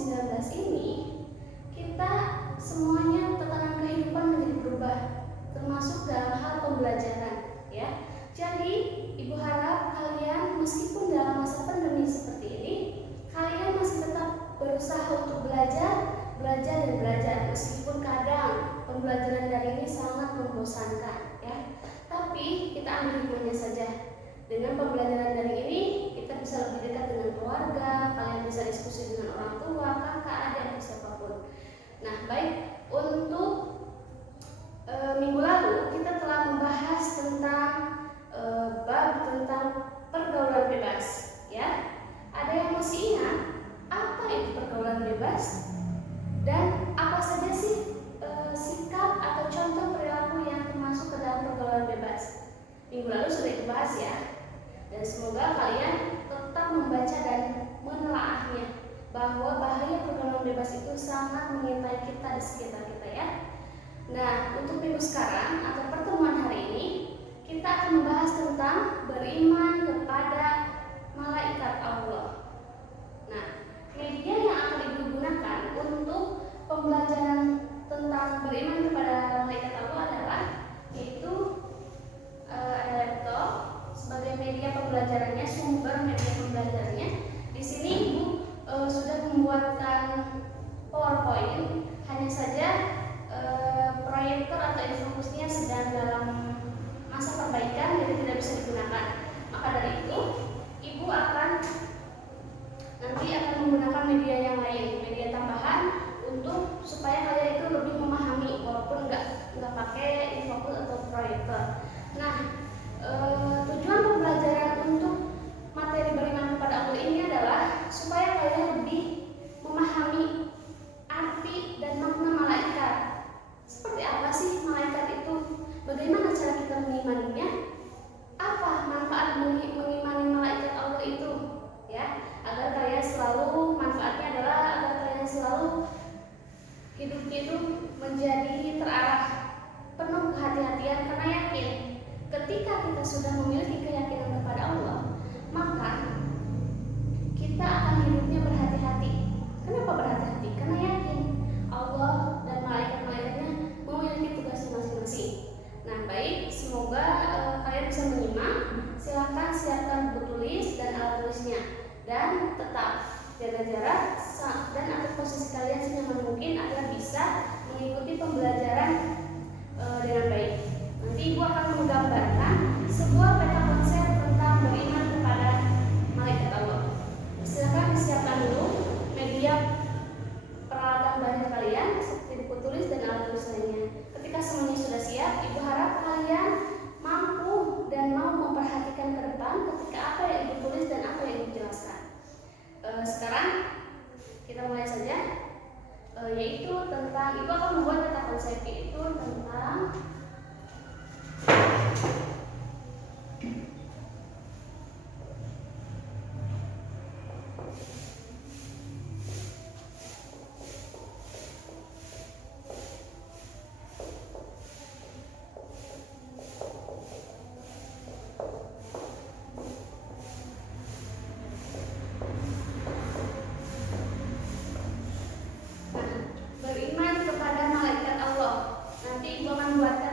COVID-19 ini, kita semuanya tatanan kehidupan menjadi berubah, termasuk dalam hal pembelajaran, ya. Jadi, Ibu harap kalian meskipun dalam masa pandemi seperti ini, kalian masih tetap berusaha untuk belajar dan belajar, meskipun kadang pembelajaran dari ini sangat membosankan, ya. Tapi kita ambil hikmahnya saja. Dengan pembelajaran dari ini, kita bisa lebih dekat dengan keluarga, kalian bisa diskusi dengan orang tua, kakak, adik, atau siapapun. Nah, baik, untuk minggu lalu kita telah membahas tentang bab tentang pergaulan bebas, ya. Ada yang masih ingat apa itu pergaulan bebas dan apa saja sih sikap atau contoh perilaku yang termasuk ke dalam pergaulan bebas? Minggu lalu sudah dibahas, ya. Dan semoga kalian tetap membaca dan menelaahnya, bahwa bahaya pergaulan bebas itu sangat mengintai kita di sekitar kita, ya. Nah, untuk minggu sekarang atau pertemuan hari ini, kita akan membahas tentang beriman kepada malaikat Allah. Nah, media yang akan digunakan untuk pembelajaran tentang beriman kepada malaikat Allah adalah yaitu ada laptop sebagai media pembelajarannya, sumber media pembelajarannya. Di sini Ibu sudah membuatkan PowerPoint, hanya saja proyektor atau infokusnya sedang dalam masa perbaikan, jadi tidak bisa digunakan. Maka dari itu, Ibu nanti akan menggunakan media yang lain, media tambahan untuk supaya kalian itu lebih memahami walaupun nggak pakai infokus atau proyektor. Nah, tujuan pembelajaran untuk materi beriman kepada Allah ini adalah supaya kalian lebih memahami arti dan makna malaikat. Seperti apa sih malaikat itu? Bagaimana cara kita mengimaninya? Apa manfaat mengimani malaikat Allah itu? Ya, agar kalian selalu, manfaatnya adalah agar kalian selalu hidupnya itu menjadi terarah, penuh kehati-hatian, karena yakin ketika kita sudah memiliki keyakinan kepada Allah, maka kita akan hidupnya berhati-hati. Kenapa berhati-hati? Karena yakin Allah dan malaikat-malaikatnya memiliki tugas masing-masing. Nah, baik, semoga kalian bisa menyimak. Silakan siapkan buku tulis dan alat tulisnya, dan tetap jaga jarak dan atur posisi kalian senyaman mungkin agar bisa mengikuti pembelajaran dengan baik. Nanti Ibu akan menggambarkan sebuah peta konsep tentang beriman kepada malaikat Allah. Silakan disiapkan dulu media peralatan belajar kalian seperti buku tulis dan alat tulis lainnya. Ketika semuanya sudah siap, Ibu harap kalian mampu dan mau memperhatikan ke depan ketika apa yang Ibu tulis dan apa yang Ibu jelaskan. Sekarang kita mulai saja, yaitu tentang Ibu akan membuat peta konsep, yaitu tentang beriman kepada malaikat Allah. Nanti Ibu akan buatkan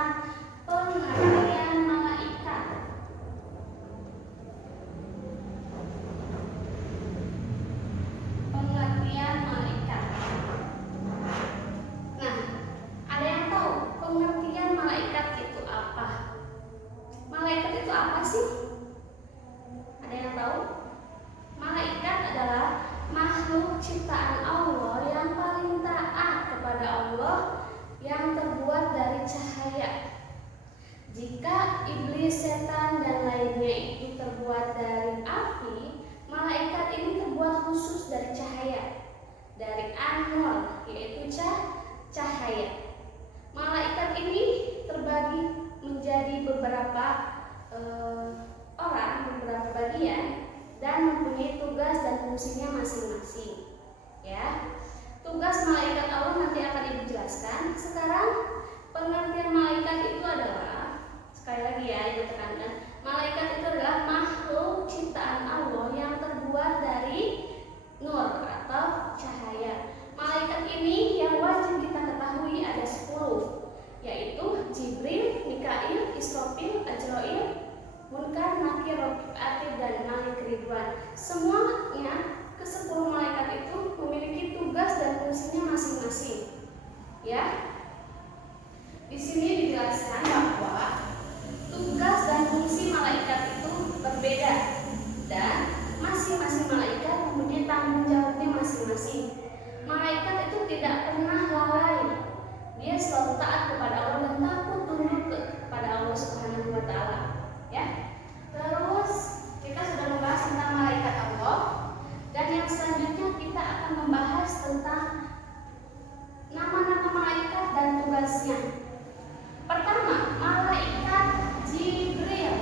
tentang pengertian malaikat. Pengertian malaikat. Nah, ada yang tahu pengertian malaikat itu apa? Malaikat itu apa sih? Ada yang tahu? Malaikat adalah makhluk ciptaan Allah yang paling taat kepada Allah, yang terbuat dari cahaya. Jika iblis, setan, dan lainnya itu terbuat dari api, malaikat ini terbuat khusus dari cahaya, dari an-nur, yaitu cahaya. Malaikat ini terbagi menjadi beberapa orang, beberapa bagian, dan mempunyai tugas dan fungsinya masing-masing. Ya, tugas malaikat Allah nanti akan Ibu jelaskan. Sekarang pengertian malaikat itu adalah, sekali lagi ya Ibu tekankan, malaikat itu adalah makhluk ciptaan Allah yang terbuat dari nur atau cahaya. Malaikat ini yang wajib kita ketahui ada 10, yaitu Jibril, Mikail, Israfil, Ajrail, Munkar, Nakir, Raqib, Atid, dan Malik Ridwan. Semuanya ke-10 malaikat itu memiliki tugas dan fungsinya masing-masing. Ya. Di sini dijelaskan bahwa tugas dan fungsi malaikat itu berbeda dan masing-masing malaikat mempunyai tanggung jawabnya masing-masing. Malaikat itu tidak pernah lalai. Dia selalu taat kepada Allah dan takut tunduk kepada Allah Subhanahu wa taala. Ya. Terus kita sudah membahas tentang malaikat Allah, dan yang selanjutnya kita akan membahas tentang nama-nama malaikat dan tugasnya. Pertama, malaikat Jibril.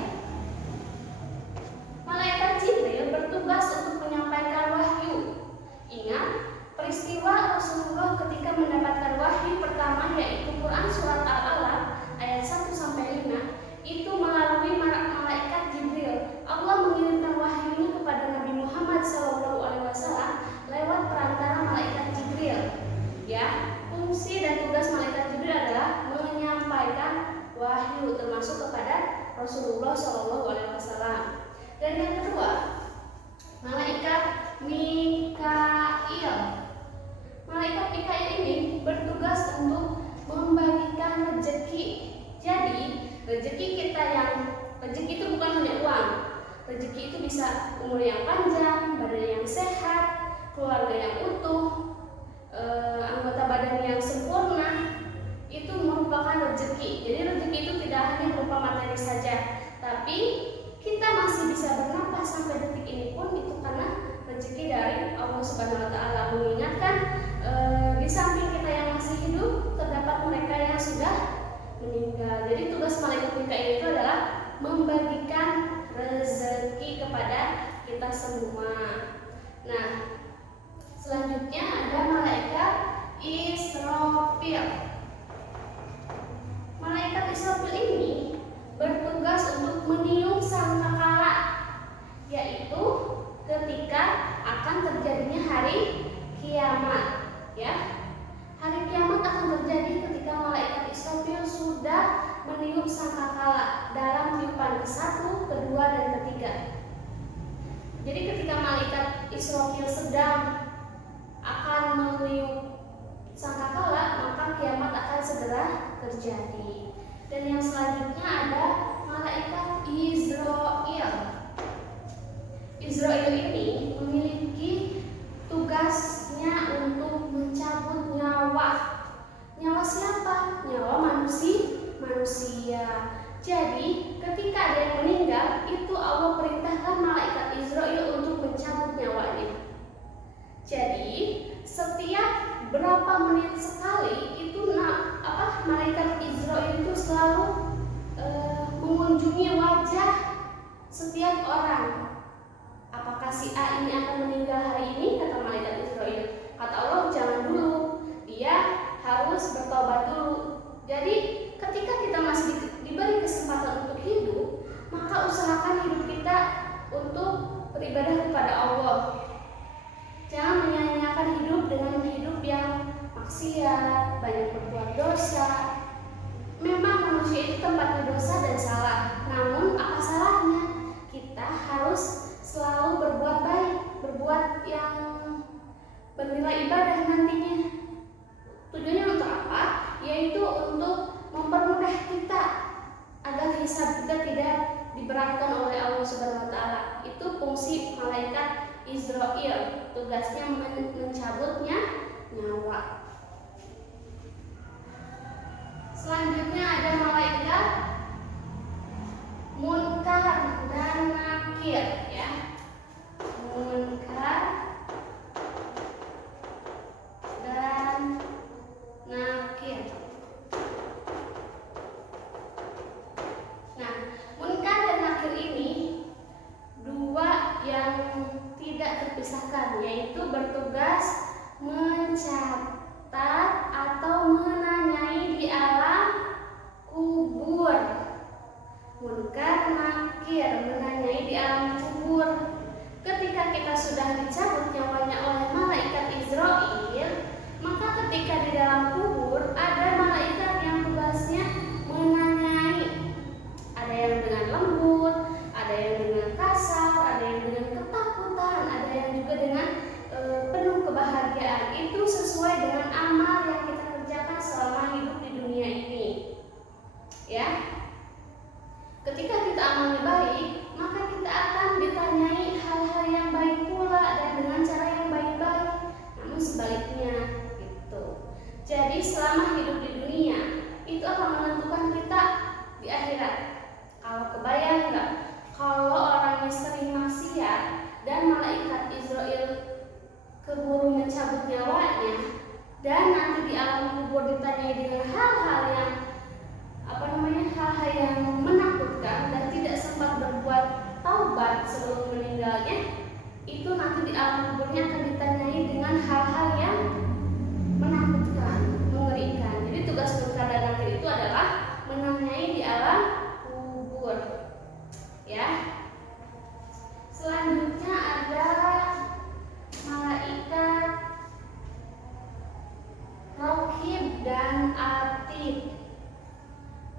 Malaikat Jibril bertugas untuk menyampaikan wahyu. Ingat peristiwa Rasulullah ketika mendapatkan wahyu pertama, yaitu Quran surat Al-Alaq ayat 1 sampai 5. Itu melalui malaikat Jibril. Allah mengirimkan wahyunya kepada Nabi Muhammad SAW lewat perantara malaikat Jibril. Ya, fungsi dan tugas malaikat Jibril adalah menyampaikan wahyu, termasuk kepada Rasulullah SAW. Dan yang kedua, malaikat Mikail. Malaikat Mikail ini bertugas untuk membagikan rezeki. Jadi rezeki itu bukan hanya uang. Rezeki itu bisa umur yang panjang, badan yang sehat, keluarga yang utuh, anggota badan yang sempurna. Itu merupakan rezeki. Jadi rezeki itu tidak hanya berupa materi saja, tapi kita masih bisa bernapas sampai detik ini pun itu karena rezeki dari Allah Subhanahu wa taala. Mengingatkan di samping kita yang masih hidup terdapat mereka yang sudah meninggal. Jadi tugas malaikat Mikail itu adalah membagikan rezeki kepada kita semua. Nah, selanjutnya ada malaikat Israfil. Malaikat Israfil ini bertugas untuk meniup sangkakala, yaitu ketika akan terjadinya hari kiamat. Ya, hari kiamat akan terjadi ketika malaikat Israfil sudah meniup sangkakala dalam tiupan ke-1, ke-2, dan ke-3. Jadi ketika malaikat Israfil sedang akan meniup sangkakala, maka kiamat akan segera terjadi. Dan yang selanjutnya ada malaikat Izrail. Izrail ini memiliki tugasnya untuk mencabut nyawa. Nyawa siapa? Nyawa manusia. Jadi ketika ada yang meninggal, itu Allah perintahkan malaikat Izrail untuk mencabut nyawanya. Jadi setiap berapa menit sekali itu malaikat Izrail itu selalu mengunjungi wajah setiap orang. Apakah si A ini akan meninggal hari ini? Kata malaikat Israil. Kata Allah, jangan dulu, dia harus bertobat dulu. Jadi ketika kita masih diberi kesempatan untuk hidup, maka usahakan hidup kita untuk beribadah kepada Allah. Jangan menyia-nyiakan hidup dengan hidup yang maksiat, banyak berbuat dosa. Memang manusia digerakkan oleh Allah Subhanahu wa taala. Itu fungsi malaikat Israil, tugasnya mencabutnya nyawa. Selanjutnya ada malaikat Munkar dan Nakir, ya. Munkar dan Nakir. Nah, Munkar dan Nakir ini dua yang tidak terpisahkan, yaitu bertugas mencatat atau menanyai di alam kubur. Munkar Nakir menanyai di alam kubur. Ketika kita sudah dicabut nyawanya oleh malaikat Israil, maka ketika di dalam kubur ada malaikat yang tugasnya menanyai. Ada yang dengan lembut, ada yang dengan kasar, ada yang dengan ketakutan, ada yang juga dengan penuh kebahagiaan. Itu sesuai dengan amal yang kita kerjakan selama hidup di dunia ini, ya. Ketika kita amalnya baik, maka kita akan ditanyai hal-hal yang baik pula dan dengan cara yang baik-baik. Namun sebaliknya, gitu. Jadi selama hidup di dunia itu akan menentukan kita di akhirat. Kalau kebayang nggak, kalau orangnya sering maksiat dan malaikat Israil keburu mencabut nyawanya, dan nanti di alam kubur ditanyai dengan hal-hal yang hal-hal yang menakutkan dan tidak sempat berbuat taubat sebelum meninggalnya, itu nanti di alam kuburnya akan ditanyai dengan hal-hal yang menakutkan, mengerikan. Jadi tugas Munkar dan Nakir itu adalah menanyai di alam kubur, ya. Selanjutnya ada malaikat Raqib dan Atid.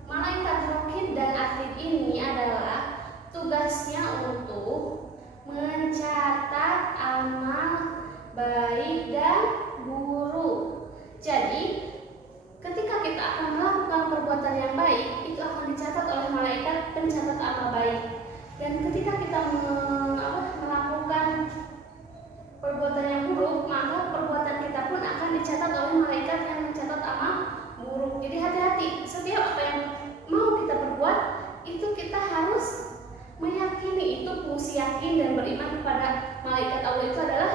Malaikat Raqib dan Atid ini adalah tugasnya untuk mencatat amal baik dan buruk. Jadi, ketika kita akan melakukan perbuatan yang baik, itu akan dicatat oleh malaikat pencatat amal baik. Dan ketika kita melakukan perbuatan yang buruk, maka perbuatan kita pun akan dicatat oleh malaikat yang mencatat amal buruk. Jadi hati-hati, setiap apa yang mau kita perbuat itu kita harus meyakini. Itu fungsi yakin dan beriman kepada malaikat Allah itu adalah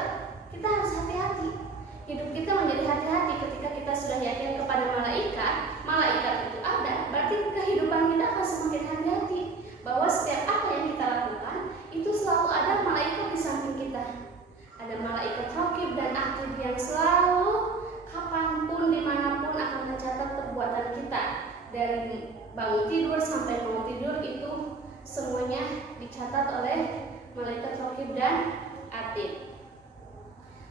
kita harus hati-hati. Hidup kita menjadi hati-hati ketika kita sudah yakin kepada malaikat itu ada, berarti kehidupan kita akan semakin hati-hati bahwa setiap apa yang kita lakukan itu selalu ada malaikat di samping kita. Ada malaikat Raqib dan Atid yang selalu kapanpun dimanapun akan mencatat perbuatan kita, dari bangun tidur sampai mau tidur itu semuanya dicatat oleh malaikat Raqib dan Atid.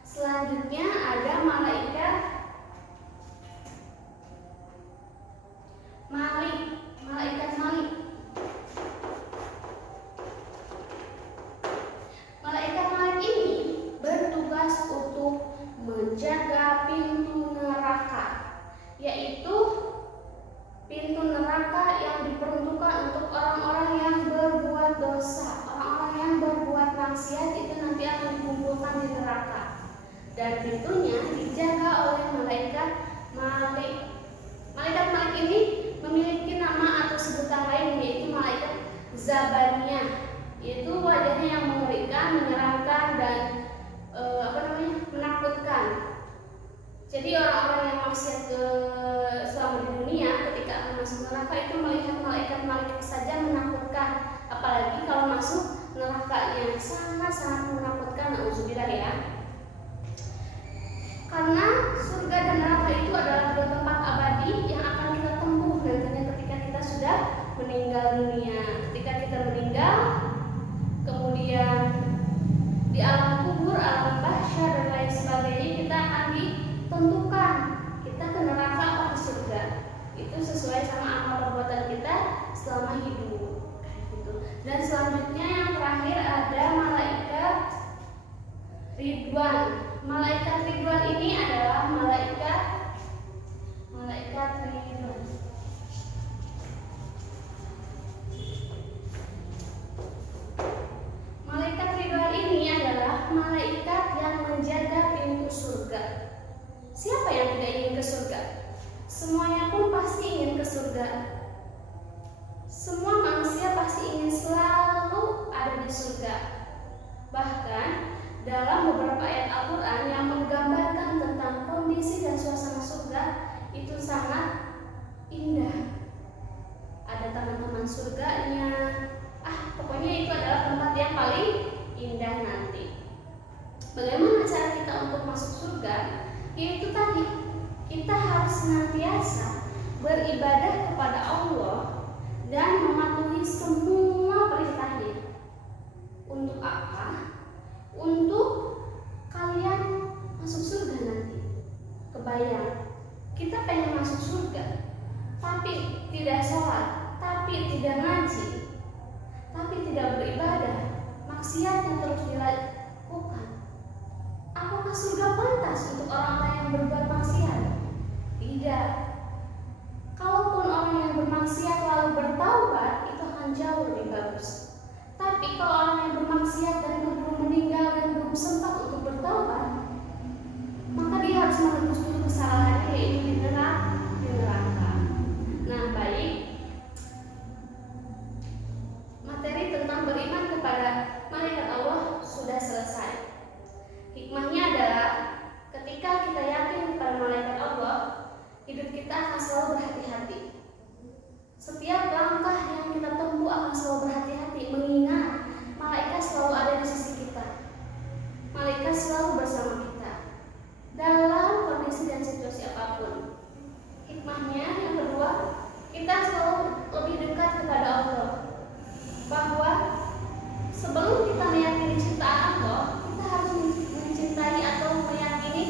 Selanjutnya ada malaikat Malik. Malaikat Malik. Malaikat Malik ini bertugas untuk menjaga pintu neraka, yaitu pintu neraka yang diperuntukkan untuk orang-orang yang berbuat dosa, orang-orang yang berbuat maksiat itu nanti akan dikumpulkan di neraka. Dan pintunya dijaga oleh malaikat Malik. Malaikat Malik ini memiliki nama atau sebutan lain, yaitu malaikat Zabaniyah. Yaitu wajahnya yang mengerikan, menyeramkan dan menakutkan. Jadi orang-orang yang maksiat selama di dunia ketika akan masuk neraka itu melihat malaikat Malik saja menakutkan, apalagi kalau masuk nerakanya sangat-sangat menakutkan. Nauzubillah, ya. Karena surga dan neraka itu adalah dua tempat abadi yang akan kita tempuh nantinya ketika kita sudah meninggal dunia. Ketika kita meninggal, kemudian di alam kubur, alam mahsyar dan lain sebagainya, kita akan ditentukan kita ke neraka atau ke surga. Itu sesuai sama amal perbuatan kita selama hidup. Gitu. Dan selanjutnya yang terakhir ada malaikat Ridwan. Malaikat Ridwan ini adalah malaikat Ridwan. Semua manusia pasti ingin selalu ada di surga. Bahkan dalam beberapa ayat Al-Quran yang menggambarkan tentang kondisi dan suasana surga itu sangat indah. Ada taman-taman surganya. Pokoknya itu adalah tempat yang paling indah nanti. Bagaimana cara kita untuk masuk surga? Yaitu tadi, kita harus senantiasa beribadah kepada Allah dan mematuhi semua perintahnya. Untuk apa? Untuk kalian masuk surga nanti. Kebayang, kita pengen masuk surga, tapi tidak sholat, tapi tidak ngaji, tapi tidak beribadah, maksiat yang terus dilakukan. Apakah surga pantas untuk orang-orang yang berbuat maksiat? Tidak. Kalaupun orang yang bermaksiat lalu bertaubat, itu akan jauh lebih bagus. Tapi kalau orang yang bermaksiat dan belum meninggal dan belum sempat untuk bertaubat, maka dia harus menebus dulu kesalahannya, yaitu di neraka. Nah, baik. Materi tentang beriman kepada malaikat Allah sudah selesai. Hikmahnya adalah ketika kita yakin kepada malaikat Allah, hidup kita akan selalu berhati-hati. Setiap langkah yang kita tempuh akan selalu berhati-hati, mengingat malaikat selalu ada di sisi kita. Malaikat selalu bersama kita dalam kondisi dan situasi apapun. Hikmahnya yang kedua, kita selalu lebih dekat kepada Allah. Bahwa sebelum kita meyakini ciptaan Allah, kita harus mencintai atau meyakini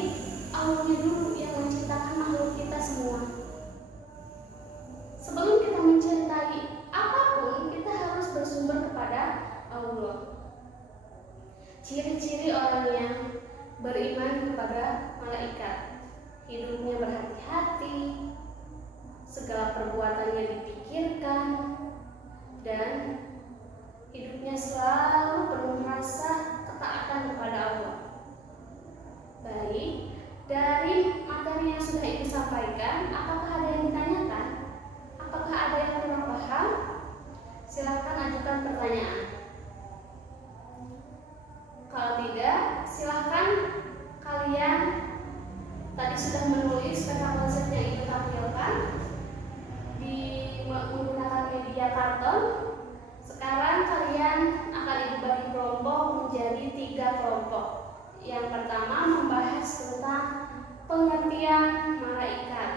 Allahnya dulu yang menciptakan makhluk kita semua. Sebelum kita mencintai apapun, kita harus bersumber kepada Allah. Ciri-ciri orang yang beriman kepada malaikat: hidupnya berhati-hati, segala perbuatannya dipikirkan, dan hidupnya selalu penuh rasa ketaatan kepada Allah. Baik, dari materi yang sudah Ibu sampaikan, apakah ada yang ditanyakan? Apakah ada yang kurang paham? Silakan ajukan pertanyaan. Kalau tidak, silakan kalian tadi sudah menulis peta konsep yang Ibu tampilkan di menggunakan media karton. Sekarang kalian akan Ibu bagi kelompok menjadi 3 kelompok. Yang pertama membahas tentang pengertian malaikat,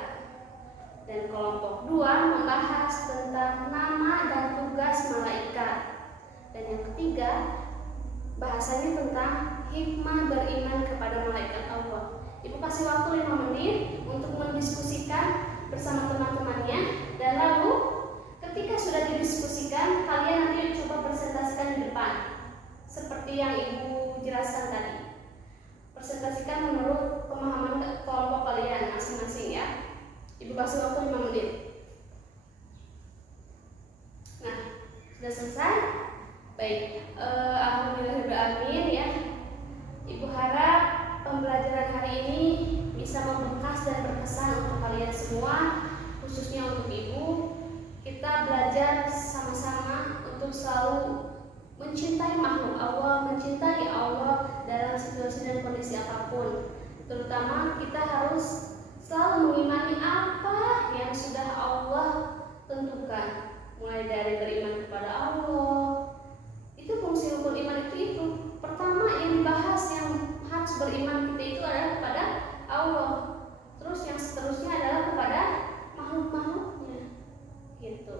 dan kelompok 2 membahas tentang nama dan tugas malaikat, dan yang ketiga bahasanya tentang hikmah beriman kepada malaikat Allah. Ibu kasih waktu 5 menit untuk mendiskusikan bersama teman-temannya, dan lalu ketika sudah didiskusikan, kalian nanti coba presentasikan di depan seperti yang Ibu jelaskan tadi. Presentasikan menurut pemahaman kelompok kalian masing-masing ya. Ibu kasih waktu 5 menit. Nah, sudah selesai? Baik, alhamdulillahirrahmanirrahim ya. Ibu harap pembelajaran hari ini bisa membekas dan berkesan untuk kalian semua, khususnya untuk Ibu. Kita belajar sama-sama untuk selalu mencintai makhluk Allah, mencintai Allah dalam situasi dan kondisi apapun. Terutama kita harus selalu mengimani apa yang sudah Allah tentukan, mulai dari beriman kepada Allah. Itu fungsi rukun iman itu. Pertama yang dibahas yang harus beriman kita itu adalah kepada Allah. Terus yang seterusnya adalah kepada makhluk-makhluknya. Gitu.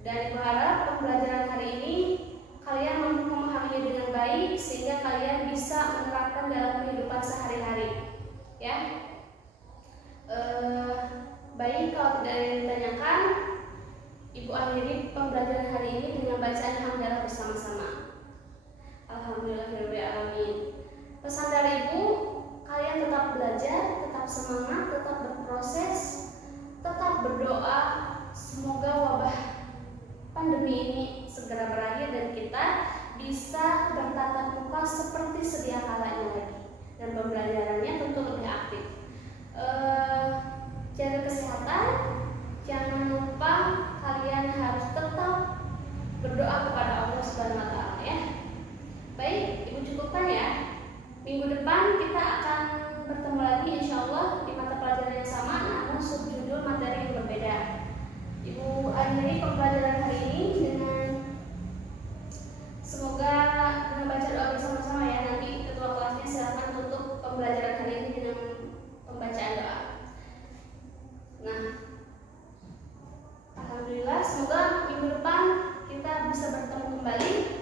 Dan Ibu harap pembelajaran hari ini kalian mampu memahaminya dengan baik sehingga kalian bisa menerapkan dalam kehidupan sehari-hari. Ya. Baik, kalau tidak ada yang ditanyakan, Ibu akhiri pembelajaran hari ini dengan bacaan hamdalah bersama-sama. Alhamdulillahirrahmanirrahim. Pesan dari Ibu, kalian tetap belajar, tetap semangat, tetap berproses, tetap berdoa. Semoga wabah pandemi ini segera berakhir dan kita bisa bertatap muka seperti sedia kalanya lagi, dan pembelajarannya tentu lebih aktif. Jaga kesehatan, jangan lupa kalian harus tetap minggu depan kita bisa bertemu kembali.